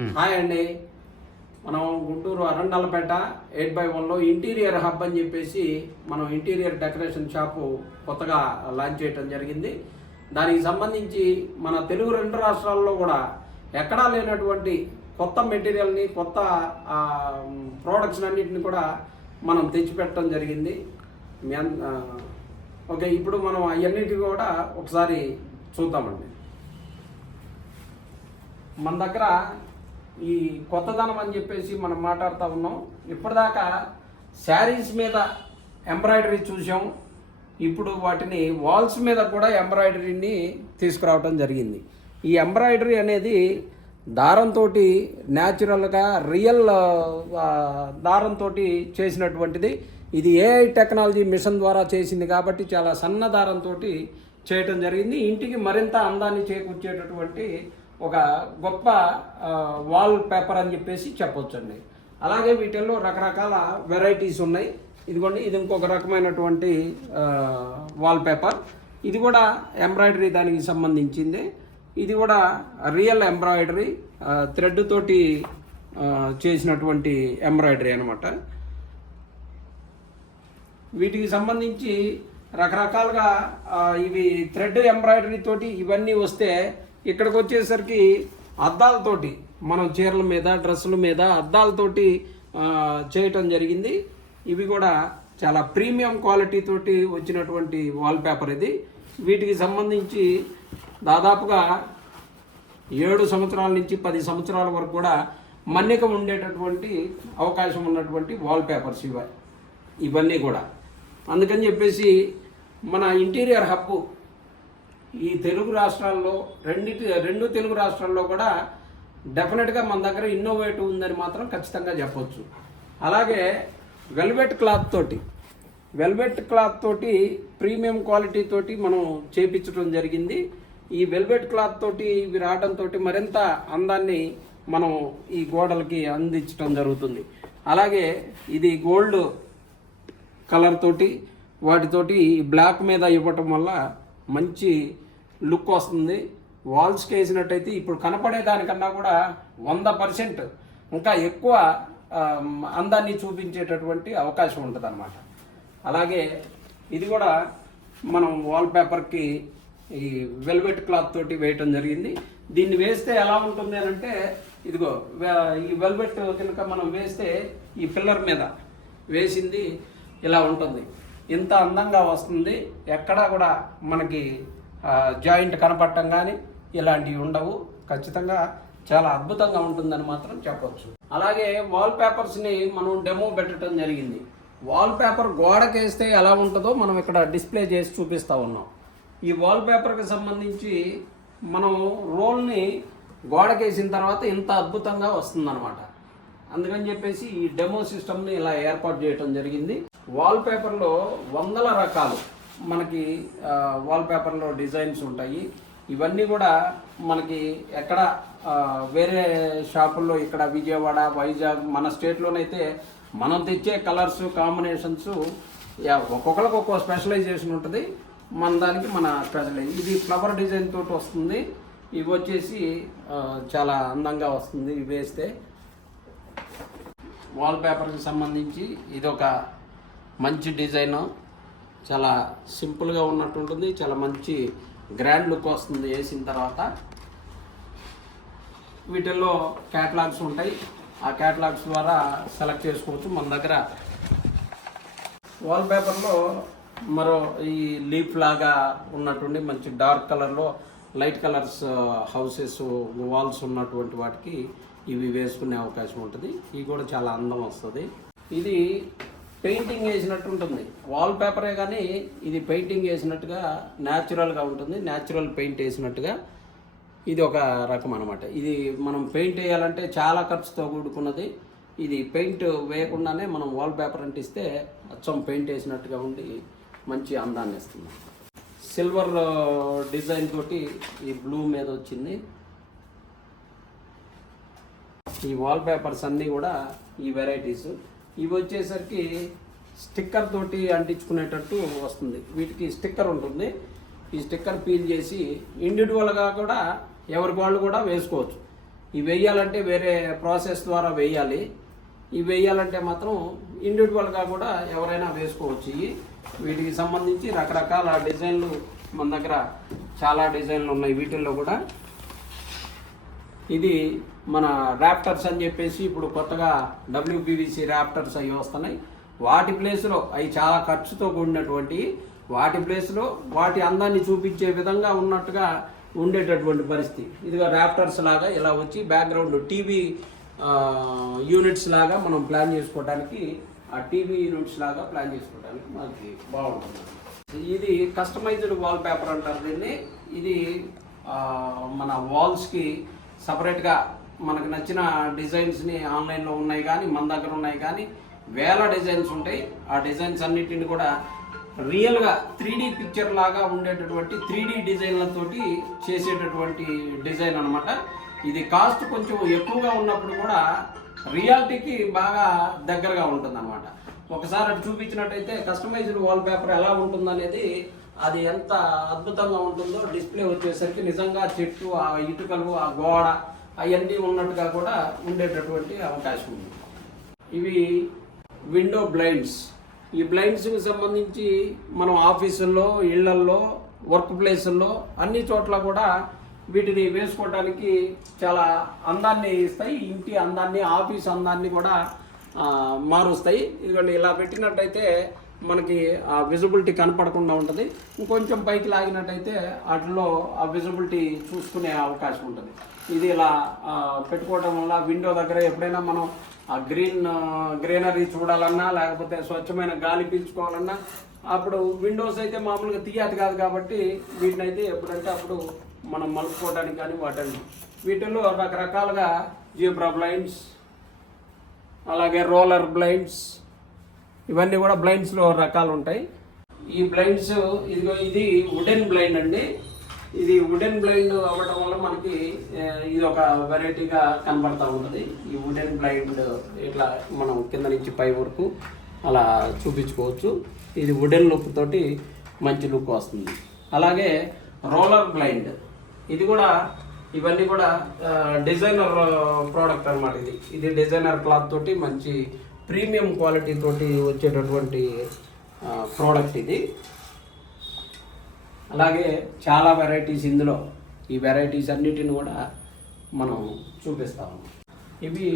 Hi అండి. మనం Guntur Arundelpet 8/1లో interior hub అని చెప్పేసి మనం ఇంటీరియర్ డెకరేషన్ షాపు కొత్తగా లాంచ్ చేయడం జరిగింది. దానికి సంబంధించి మన తెలుగు 2 రాష్ట్రాల్లో కూడా ఎక్కడా లేనటువంటి కొత్త మెటీరియల్ని, కొత్త ప్రోడక్ట్స్ అన్నింటిని కూడా మనం తెచ్చిపెట్టడం జరిగింది. ఓకే, ఇప్పుడు మనం అవన్నిటి కూడా ఒకసారి చూద్దామండి. మన దగ్గర ఈ కొత్తదనం అని చెప్పేసి మనం మాట్లాడుతూ ఉన్నాం. ఇప్పటిదాకా శారీస్ మీద ఎంబ్రాయిడరీ చూసాం. ఇప్పుడు వాటిని వాల్స్ మీద కూడా ఎంబ్రాయిడరీని తీసుకురావటం జరిగింది. ఈ ఎంబ్రాయిడరీ అనేది దారంతో న్యాచురల్గా రియల్ దారంతో చేసినటువంటిది. ఇది ఏఐ టెక్నాలజీ మిషన్ ద్వారా చేసింది కాబట్టి చాలా సన్న దారంతో చేయటం జరిగింది. ఇంటికి మరింత అందాన్ని చేకూర్చేటటువంటి ఒక గొప్ప వాల్ పేపర్ అని చెప్పేసి చెప్పొచ్చండి. అలాగే వీటిల్లో రకరకాల వెరైటీస్ ఉన్నాయి. ఇదిగోండి, ఇది ఇంకొక రకమైనటువంటి వాల్ పేపర్. ఇది కూడా ఎంబ్రాయిడరీ దానికి సంబంధించింది. ఇది కూడా రియల్ ఎంబ్రాయిడరీ, థ్రెడ్ తోటి చేసినటువంటి ఎంబ్రాయిడరీ అనమాట. వీటికి సంబంధించి రకరకాలుగా ఇవి థ్రెడ్ ఎంబ్రాయిడరీ తోటి ఇవన్నీ వస్తే, ఇక్కడికి వచ్చేసరికి అద్దాలతోటి మనం చీరల మీద, డ్రెస్సుల మీద అద్దాలతోటి చేయటం జరిగింది. ఇవి కూడా చాలా ప్రీమియం క్వాలిటీ తోటి వచ్చినటువంటి వాల్ పేపర్ ఇది. వీటికి సంబంధించి దాదాపుగా 7 సంవత్సరాల నుంచి 10 సంవత్సరాల వరకు కూడా మన్నిక ఉండేటటువంటి అవకాశం ఉన్నటువంటి వాల్ పేపర్స్ ఇవన్నీ కూడా. అందుకని చెప్పేసి మన ఇంటీరియర్ హబ్ ఈ తెలుగు రాష్ట్రాల్లో రెండు తెలుగు రాష్ట్రాల్లో కూడా డెఫినెట్గా మన దగ్గర ఇన్నోవేటివ్ ఉందని మాత్రం ఖచ్చితంగా చెప్పొచ్చు. అలాగే వెల్వెట్ క్లాత్ తోటి ప్రీమియం క్వాలిటీ తోటి మనం చేపించడం జరిగింది. ఈ వెల్వెట్ క్లాత్ తోటి ఇవి రావడంతో మరింత అందాన్ని మనం ఈ గోడలకి అందించడం జరుగుతుంది. అలాగే ఇది గోల్డ్ కలర్ తోటి వాటితోటి బ్లాక్ మీద ఇవ్వటం వల్ల మంచి లుక్ వస్తుంది. వాల్స్కి వేసినట్టయితే ఇప్పుడు కనపడే దానికన్నా కూడా 100% ఇంకా ఎక్కువ అందాన్ని చూపించేటటువంటి అవకాశం ఉంటుంది అన్నమాట. అలాగే ఇది కూడా మనం వాల్ పేపర్కి ఈ వెల్వెట్ క్లాత్ తోటి వేయటం జరిగింది. దీన్ని వేస్తే ఎలా ఉంటుంది అని అంటే, ఇదిగో ఈ వెల్వెట్ కనుక మనం వేస్తే ఈ పిల్లర్ మీద వేసింది ఇలా ఉంటుంది. ఇంత అందంగా వస్తుంది. ఎక్కడా కూడా మనకి జాయింట్ కనపడటం కానీ ఇలాంటివి ఉండవు. ఖచ్చితంగా చాలా అద్భుతంగా ఉంటుందని మాత్రం చెప్పొచ్చు. అలాగే వాల్ పేపర్స్ని మనం డెమో పెట్టడం జరిగింది. వాల్ పేపర్ గోడకేస్తే ఎలా ఉంటుందో మనం ఇక్కడ డిస్ప్లే చేసి చూపిస్తూ ఉన్నాం. ఈ వాల్ పేపర్కి సంబంధించి మనం రోల్ని గోడకేసిన తర్వాత ఇంత అద్భుతంగా వస్తుందన్నమాట. అందుకని చెప్పేసి ఈ డెమో సిస్టమ్ని ఇలా ఏర్పాటు చేయడం జరిగింది. వాల్ పేపర్లో వందల రకాలు మనకి వాల్ పేపర్లో డిజైన్స్ ఉంటాయి. ఇవన్నీ కూడా మనకి ఎక్కడ వేరే షాపుల్లో ఇక్కడ విజయవాడ, వైజాగ్, మన స్టేట్లోనైతే మనం తెచ్చే కలర్స్ కాంబినేషన్స్ ఒక్కొక్కరికి ఒక్కో స్పెషలైజేషన్ ఉంటుంది. మన దానికి మన స్పెషలైజ్. ఇది ఫ్లవర్ డిజైన్ తోటి వస్తుంది. ఇవి వచ్చేసి చాలా అందంగా వస్తుంది ఇవి వేస్తే. వాల్ పేపర్కి సంబంధించి ఇది ఒక మంచి డిజైను. చాలా సింపుల్గా ఉన్నట్టుంటుంది. చాలా మంచి గ్రాండ్ లుక్ వస్తుంది వేసిన తర్వాత. వీటిల్లో క్యాటలాగ్స్ ఉంటాయి. ఆ క్యాటలాగ్స్ ద్వారా సెలెక్ట్ చేసుకోవచ్చు. మన దగ్గర వాల్ పేపర్లో మరో ఈ లీఫ్ లాగా ఉన్నటువంటి మంచి డార్క్ కలర్లో లైట్ కలర్స్ హౌసెస్, వాల్స్ ఉన్నటువంటి వాటికి ఇవి వేసుకునే అవకాశం ఉంటుంది. ఇవి కూడా చాలా అందం వస్తుంది. ఇది పెయింటింగ్ వేసినట్టు ఉంటుంది. వాల్ పేపరే కానీ ఇది పెయింటింగ్ వేసినట్టుగా న్యాచురల్గా ఉంటుంది. న్యాచురల్ పెయింట్ వేసినట్టుగా ఇది ఒక రకం అనమాట. ఇది మనం పెయింట్ వేయాలంటే చాలా ఖర్చుతో కూడుకున్నది. ఇది పెయింట్ వేయకుండానే మనం వాల్ పేపర్ అంటిస్తే అచ్చం పెయింట్ వేసినట్టుగా ఉండి మంచి అందాన్ని ఇస్తుంది. సిల్వర్ డిజైన్ తోటి ఈ బ్లూ మీద వచ్చింది. ఈ వాల్ పేపర్స్ అన్నీ కూడా ఈ వెరైటీస్. ఇవి వచ్చేసరికి స్టిక్కర్ తోటి అంటించుకునేటట్టు వస్తుంది. వీటికి స్టిక్కర్ ఉంటుంది. ఈ స్టిక్కర్ పీల్ చేసి ఇండివిజువల్గా కూడా ఎవరికి వాళ్ళు కూడా వేసుకోవచ్చు. ఇవి వేయాలంటే వేరే ప్రాసెస్ ద్వారా వేయాలి. ఇవి వేయాలంటే మాత్రం ఇండివిజువల్గా కూడా ఎవరైనా వేసుకోవచ్చు. వీటికి సంబంధించి రకరకాల డిజైన్లు మన దగ్గర చాలా డిజైన్లు ఉన్నాయి. వీటిల్లో కూడా ఇది మన ర్యాప్టర్స్ అని చెప్పేసి ఇప్పుడు కొత్తగా WPVC ర్యాప్టర్స్ అవి వస్తున్నాయి. వాటి ప్లేస్లో అవి చాలా ఖర్చుతో కూడినటువంటి వాటి ప్లేస్లో వాటి అందాన్ని చూపించే విధంగా ఉన్నట్టుగా ఉండేటటువంటి పరిస్థితి. ఇదిగా ర్యాప్టర్స్ లాగా ఇలా వచ్చి బ్యాక్గ్రౌండ్ టీవీ యూనిట్స్ లాగా మనం ప్లాన్ చేసుకోవడానికి, ఆ టీవీ యూనిట్స్ లాగా ప్లాన్ చేసుకోవడానికి మనకి బాగుంటుంది. ఇది కస్టమైజ్డ్ వాల్ పేపర్ అంటారు దీన్ని. ఇది మన వాల్స్కి సపరేట్గా మనకు నచ్చిన డిజైన్స్ని ఆన్లైన్లో ఉన్నాయి కానీ మన దగ్గర ఉన్నాయి కానీ వేల డిజైన్స్ ఉంటాయి. ఆ డిజైన్స్ అన్నిటిని కూడా రియల్గా 3D పిక్చర్ లాగా ఉండేటటువంటి 3D డిజైన్లతోటి చేసేటటువంటి డిజైన్ అనమాట. ఇది కాస్ట్ కొంచెం ఎక్కువగా ఉన్నప్పుడు కూడా రియాలిటీకి బాగా దగ్గరగా ఉంటుంది అనమాట. ఒకసారి అటు చూపించినట్టయితే కస్టమైజ్డ్ వాల్ పేపర్ ఎలా ఉంటుందనేది, అది ఎంత అద్భుతంగా ఉంటుందో డిస్ప్లే వచ్చేసరికి నిజంగా చెట్టు, ఆ ఇటుకలు, ఆ గోడ అవన్నీ ఉన్నట్టుగా కూడా ఉండేటటువంటి అవకాశం ఉంది. ఇవి విండో బ్లైండ్స్. ఈ బ్లైండ్స్కి సంబంధించి మనం ఆఫీసుల్లో, ఇళ్లల్లో, వర్క్ ప్లేసుల్లో అన్ని చోట్ల కూడా వీటిని వేసుకోవడానికి చాలా అందాన్ని ఇస్తాయి. ఇంటి అందాన్ని, ఆఫీస్ అందాన్ని కూడా మారుస్తాయి. ఇదిగోండి ఇలా పెట్టినట్టయితే మనకి ఆ విజిబిలిటీ కనపడకుండా ఉంటుంది. ఇంకొంచెం పైకి లాగినట్టయితే వాటిలో ఆ విజిబిలిటీ చూసుకునే అవకాశం ఉంటుంది. ఇది ఇలా పెట్టుకోవడం వల్ల విండో దగ్గర ఎప్పుడైనా మనం ఆ గ్రీనరీ చూడాలన్నా లేకపోతే స్వచ్ఛమైన గాలి పీల్చుకోవాలన్నా అప్పుడు విండోస్ అయితే మామూలుగా తీయదు కాదు కాబట్టి వీటిని అయితే ఎప్పుడంటే అప్పుడు మనం మలుపుకోవడానికి కానీ వాటండి. వీటిల్లో రకరకాలుగా జీబ్రా బ్లైండ్స్, అలాగే రోలర్ బ్లైండ్స్, ఇవన్నీ కూడా బ్లైండ్స్లో రకాలు ఉంటాయి. ఈ బ్లైండ్స్ ఇది వుడెన్ బ్లైండ్ అండి. ఇది వుడెన్ బ్లైండ్ అవ్వడం వల్ల మనకి ఇది ఒక వెరైటీగా కనబడతా ఉంటుంది. ఈ వుడెన్ బ్లైండ్ ఇట్లా మనం కింద నుంచి పై వరకు అలా చూపించుకోవచ్చు. ఇది వుడెన్ లుక్ తోటి మంచి లుక్ వస్తుంది. అలాగే రోలర్ బ్లైండ్, ఇది కూడా ఇవన్నీ కూడా డిజైనర్ ప్రోడక్ట్ అనమాట. ఇది డిజైనర్ క్లాత్ తోటి మంచి ప్రీమియం క్వాలిటీ తోటి వచ్చేటటువంటి ప్రోడక్ట్ ఇది. అలాగే చాలా వెరైటీస్ ఇందులో, ఈ వెరైటీస్ అన్నిటిని కూడా మనం చూపిస్తాము. ఇవి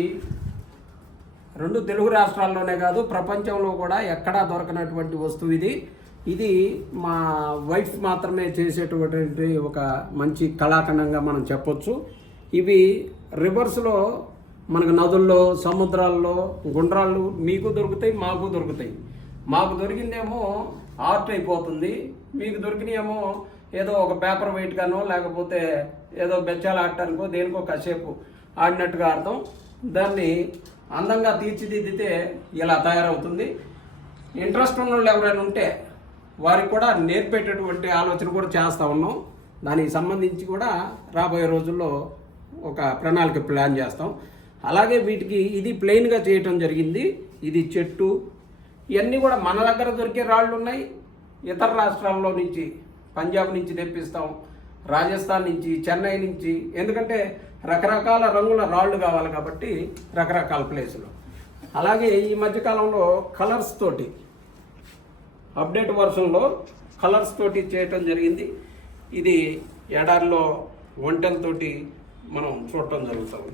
2 తెలుగు రాష్ట్రాల్లోనే కాదు ప్రపంచంలో కూడా ఎక్కడా దొరకనటువంటి వస్తువు ఇది. ఇది మా వైఫ్ మాత్రమే చేసేటటువంటి ఒక మంచి కళాఖండంగా మనం చెప్పొచ్చు. ఇవి రివర్స్లో మనకు నదుల్లో, సముద్రాల్లో, గుండ్రాళ్ళు మీకు దొరుకుతాయి, మాకు దొరుకుతాయి. మాకు దొరికిందేమో ఆర్ట్ అయిపోతుంది, మీకు దొరికినేమో ఏదో ఒక పేపర్ వెయిట్ గానో లేకపోతే ఏదో బెచ్చాలు ఆడటానికో దేనికో కాసేపు ఆడినట్టుగా అర్థం. దాన్ని అందంగా తీర్చిదిద్దితే ఇలా తయారవుతుంది. ఇంట్రెస్ట్ ఉన్న వాళ్ళు ఎవరైనా ఉంటే వారికి కూడా నేర్పేటటువంటి ఆలోచన కూడా చేస్తూ ఉన్నాం. దానికి సంబంధించి కూడా రాబోయే రోజుల్లో ఒక ప్రణాళిక ప్లాన్ చేస్తాం. అలాగే వీటికి ఇది ప్లెయిన్గా చేయటం జరిగింది. ఇది చెట్టు, ఇవన్నీ కూడా మన దగ్గర దొరికే రాళ్ళు ఉన్నాయి. ఇతర రాష్ట్రాల్లో నుంచి, పంజాబ్ నుంచి తెప్పిస్తాం, రాజస్థాన్ నుంచి, చెన్నై నుంచి, ఎందుకంటే రకరకాల రంగుల రాళ్ళు కావాలి కాబట్టి రకరకాల ప్లేసులు. అలాగే ఈ మధ్యకాలంలో కలర్స్ తోటి అప్డేట్ వర్షన్లో కలర్స్ తోటి చేయటం జరిగింది. ఇది ఎడారిలో ఒంటెలతోటి మనం చూడటం జరుగుతుంది.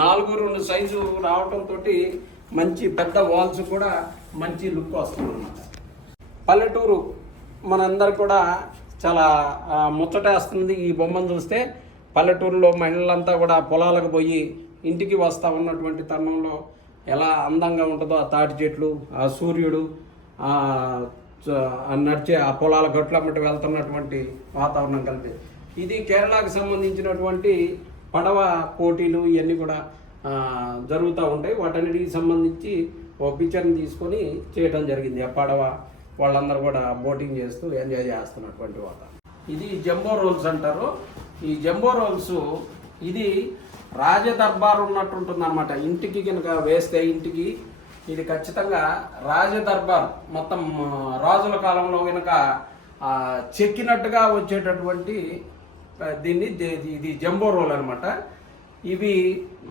4x2 సైజు రావటంతో మంచి పెద్ద వాల్స్ కూడా మంచి లుక్ వస్తుంది అన్నమాట. పల్లెటూరు మనందరు కూడా చాలా ముచ్చటేస్తుంది ఈ బొమ్మను చూస్తే. పల్లెటూరులో మహిళలంతా కూడా పొలాలకు పోయి ఇంటికి వస్తూ ఉన్నటువంటి తరుణంలో ఎలా అందంగా ఉంటుందో ఆ తాటి చెట్లు, ఆ సూర్యుడు, నడిచే ఆ పొలాల గట్లమ్మటి వెళ్తున్నటువంటి వాతావరణం కలిపి. ఇది కేరళకు సంబంధించినటువంటి పడవ పోటీలు ఇవన్నీ కూడా జరుగుతూ ఉంటాయి. వాటన్నిటికి సంబంధించి ఓ పిక్చర్ని తీసుకొని చేయడం జరిగింది. ఆ పడవ వాళ్ళందరూ కూడా బోటింగ్ చేస్తూ ఎంజాయ్ చేస్తున్నటువంటి వాతావరణం. ఇది జంబో రోల్స్ అంటారు. ఈ జంబో రోల్స్ ఇది రాజదర్బార్ ఉన్నట్టు ఉంటుంది అనమాట. ఇంటికి కనుక వేస్తే ఇంటికి ఇది ఖచ్చితంగా రాజదర్బార్ మొత్తం రాజుల కాలంలో కనుక చెక్కినట్టుగా వచ్చేటటువంటి దీన్ని ఇది జంబో రోల్ అనమాట. ఇవి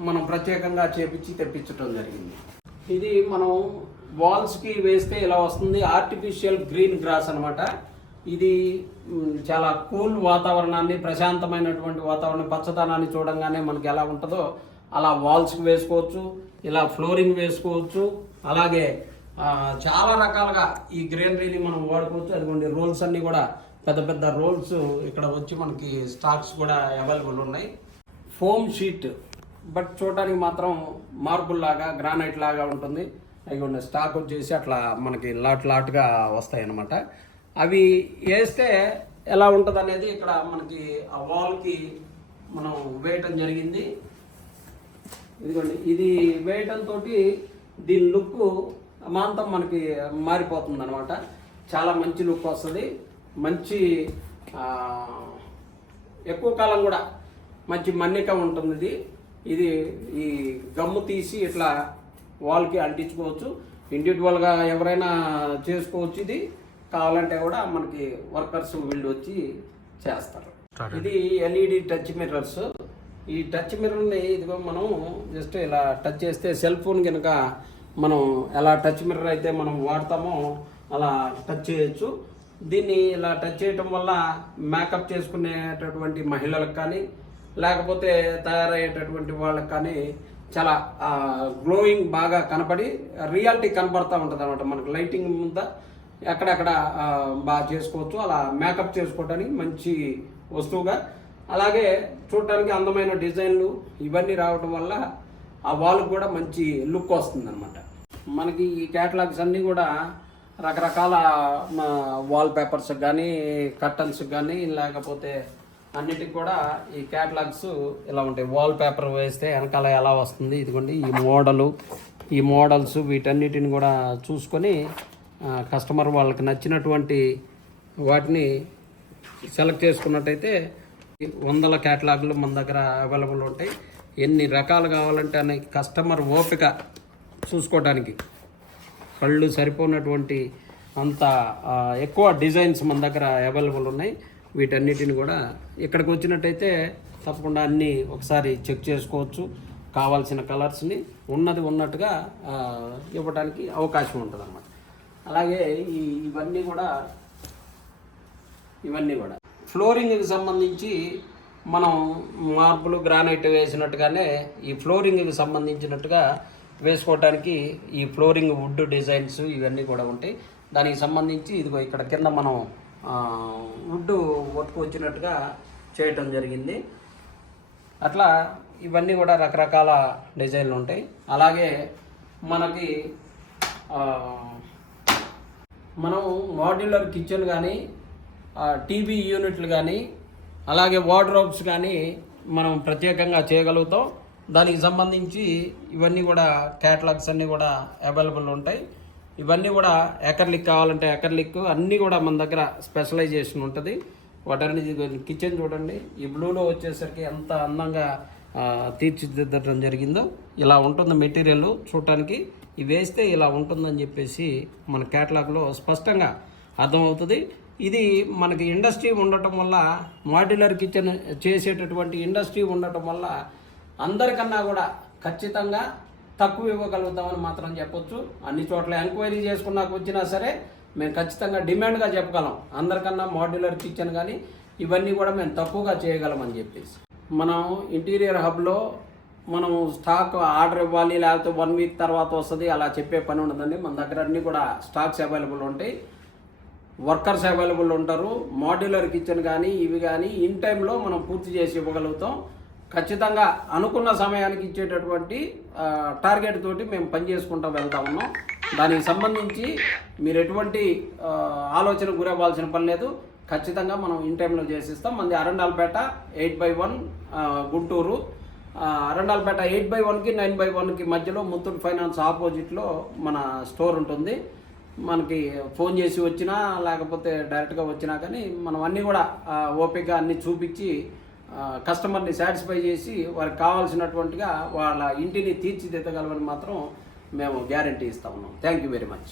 మనం ప్రత్యేకంగా చేపించి తెప్పించడం జరిగింది. ఇది మనం వాల్స్కి వేస్తే ఇలా వస్తుంది. ఆర్టిఫిషియల్ గ్రీన్ గ్రాస్ అనమాట. ఇది చాలా కూల్ వాతావరణాన్ని, ప్రశాంతమైనటువంటి వాతావరణం, పచ్చదనాన్ని చూడంగానే మనకి ఎలా ఉంటుందో అలా వాల్స్కి వేసుకోవచ్చు, ఇలా ఫ్లోరింగ్ వేసుకోవచ్చు. అలాగే చాలా రకాలుగా ఈ గ్రీనరీని మనం వాడుకోవచ్చు. అదిగోండి రోల్స్ అన్నీ కూడా పెద్ద పెద్ద రోల్స్ ఇక్కడ వచ్చి మనకి స్టాక్స్ కూడా అవైలబుల్ ఉన్నాయి. ఫోమ్ షీట్ బట్ చూడడానికి మాత్రం మార్బుల్ లాగా, గ్రానైట్ లాగా ఉంటుంది. అవి స్టాక్ వచ్చేసి అట్లా మనకి లాట్గా వస్తాయి అన్నమాట. అవి వేస్తే ఎలా ఉంటుంది అనేది ఇక్కడ మనకి ఆ వాల్కి మనం వేయటం జరిగింది. ఇదిగోండి, ఇది వేయటంతో దీని లుక్ అమాంతం మనకి మారిపోతుంది అనమాట. చాలా మంచి లుక్ వస్తుంది. మంచి ఎక్కువ కాలం కూడా మంచి మన్నిక ఉంటుంది. ఇది ఈ గమ్ము తీసి ఇట్లా వాల్కి అంటించుకోవచ్చు. ఇండివిజువల్గా ఎవరైనా చేసుకోవచ్చు. ఇది కావాలంటే కూడా మనకి వర్కర్స్ వీళ్ళు వచ్చి చేస్తారు. ఇది ఎల్ఈడి టచ్ మిర్రర్స్. ఈ టచ్ మిర్రర్ని ఇదిగో మనం జస్ట్ ఇలా టచ్ చేస్తే సెల్ ఫోన్ కనుక మనం ఎలా టచ్ మిర్రర్ అయితే మనం వాడతామో అలా టచ్ చేయొచ్చు. దీన్ని ఇలా టచ్ చేయటం వల్ల మేకప్ చేసుకునేటటువంటి మహిళలకు కానీ, లేకపోతే తయారయ్యేటటువంటి వాళ్ళకి కానీ చాలా గ్లోయింగ్ బాగా కనపడి రియాలిటీ కనపడతా ఉంటుంది అనమాట. మనకు లైటింగ్ ముందు ఎక్కడెక్కడ బాగా చేసుకోవచ్చు. అలా మేకప్ చేసుకోవడానికి మంచి వస్తువుగా, అలాగే చూడటానికి అందమైన డిజైన్లు ఇవన్నీ రావడం వల్ల ఆ వాల్కి కూడా మంచి లుక్ వస్తుంది అనమాట. మనకి ఈ క్యాటలాగ్స్ అన్నీ కూడా రకరకాల వాల్ పేపర్స్ కానీ, కర్టన్స్ కానీ, లేకపోతే అన్నిటికి కూడా ఈ క్యాటలాగ్స్ ఇలా ఉంటాయి. వాల్ పేపర్ వేస్తే వెనకాల ఎలా వస్తుంది, ఇదిగోండి ఈ మోడల్స్ వీటన్నిటిని కూడా చూసుకొని కస్టమర్ వాళ్ళకి నచ్చినటువంటి వాటిని సెలెక్ట్ చేసుకున్నట్టయితే వందల క్యాటలాగులు మన దగ్గర అవైలబుల్ ఉంటాయి. ఎన్ని రకాలు కావాలంటే అని కస్టమర్ ఓపిక చూసుకోవడానికి కళ్ళు సరిపోయినటువంటి అంత ఎక్కువ డిజైన్స్ మన దగ్గర అవైలబుల్ ఉన్నాయి. వీటన్నిటిని కూడా ఇక్కడికి వచ్చినట్టయితే తప్పకుండా అన్నీ ఒకసారి చెక్ చేసుకోవచ్చు. కావాల్సిన కలర్స్ని ఉన్నది ఉన్నట్టుగా ఇవ్వడానికి అవకాశం ఉంటుంది అన్నమాట. అలాగే ఇవన్నీ కూడా ఫ్లోరింగ్కి సంబంధించి మనం మార్బుల్, గ్రానైట్ వేసినట్టుగానే ఈ ఫ్లోరింగ్కి సంబంధించినట్టుగా వేసుకోవడానికి ఈ ఫ్లోరింగ్ వుడ్ డిజైన్స్ ఇవన్నీ కూడా ఉంటాయి. దానికి సంబంధించి ఇదిగో ఇక్కడ కింద మనం వుడ్ వర్క్ వచ్చినట్టుగా చేయటం జరిగింది. అట్లా ఇవన్నీ కూడా రకరకాల డిజైన్లు ఉంటాయి. అలాగే మనకి మనం మాడ్యులర్ కిచెన్ కానీ, టీవీ యూనిట్లు కానీ, అలాగే వార్డ్రోబ్స్ కానీ మనం ప్రత్యేకంగా చేయగలుగుతాం. దానికి సంబంధించి ఇవన్నీ కూడా క్యాటలాగ్స్ అన్నీ కూడా అవైలబుల్ ఉంటాయి. ఇవన్నీ కూడా ఎకర్లిక్ కావాలంటే ఎకర్లిక్ అన్నీ కూడా మన దగ్గర స్పెషలైజేషన్ ఉంటుంది. వాటన్ని కిచెన్ చూడండి, ఈ బ్లూలో వచ్చేసరికి ఎంత అందంగా తీర్చిదిద్దడం జరిగిందో. ఇలా ఉంటుంది మెటీరియల్ చూడటానికి. ఇవి వేస్తే ఇలా ఉంటుందని చెప్పేసి మన క్యాటలాగ్లో స్పష్టంగా అర్థమవుతుంది. ఇది మనకి ఇండస్ట్రీ ఉండటం వల్ల, మాడ్యులర్ కిచెన్ చేసేటటువంటి ఇండస్ట్రీ ఉండటం వల్ల అందరికన్నా కూడా ఖచ్చితంగా తక్కువ ఇవ్వగలుగుతామని మాత్రం చెప్పొచ్చు. అన్ని చోట్ల ఎంక్వైరీ చేసుకున్నాక వచ్చినా సరే మేము ఖచ్చితంగా డిమాండ్గా చెప్పగలం. అందరికన్నా మాడ్యులర్ కిచెన్ కానీ ఇవన్నీ కూడా మేము తక్కువగా చేయగలమని చెప్పేసి. మనం ఇంటీరియర్ హబ్లో మనం స్టాక్ ఆర్డర్ ఇవ్వాలి, లేకపోతే 1 వీక్ తర్వాత వస్తుంది అలా చెప్పే పని ఉండదండి. మన దగ్గర అన్నీ కూడా స్టాక్స్ అవైలబుల్ ఉంటాయి. వర్కర్స్ అవైలబుల్ ఉంటారు. మాడ్యులర్ కిచెన్ కానీ ఇవి కానీ ఇన్ టైంలో మనం పూర్తి చేసి ఇవ్వగలుగుతాం. ఖచ్చితంగా అనుకున్న సమయానికి ఇచ్చేటటువంటి టార్గెట్ తోటి మేము పనిచేసుకుంటూ వెళ్తా ఉన్నాం. దానికి సంబంధించి మీరు ఎటువంటి ఆలోచన గురవ్వాల్సిన పని లేదు. ఖచ్చితంగా మనం ఇన్ టైంలో చేసిస్తాం. మనది అరండాల్పేట 8/1 గుంటూరు. అరండాల్పేట 8/1కి 9/1కి మధ్యలో ముత్తూట్ ఫైనాన్స్ ఆపోజిట్లో మన స్టోర్ ఉంటుంది. మనకి ఫోన్ చేసి వచ్చినా లేకపోతే డైరెక్ట్గా వచ్చినా కానీ మనం అన్నీ కూడా ఓపికగా అన్నీ చూపించి కస్టమర్ని సాటిస్ఫై చేసి వారికి కావాల్సినటువంటిగా వాళ్ళ ఇంటిని తీర్చిదిద్దగలమని మాత్రం మేము గ్యారంటీ ఇస్తా ఉన్నాం. Thank you very much.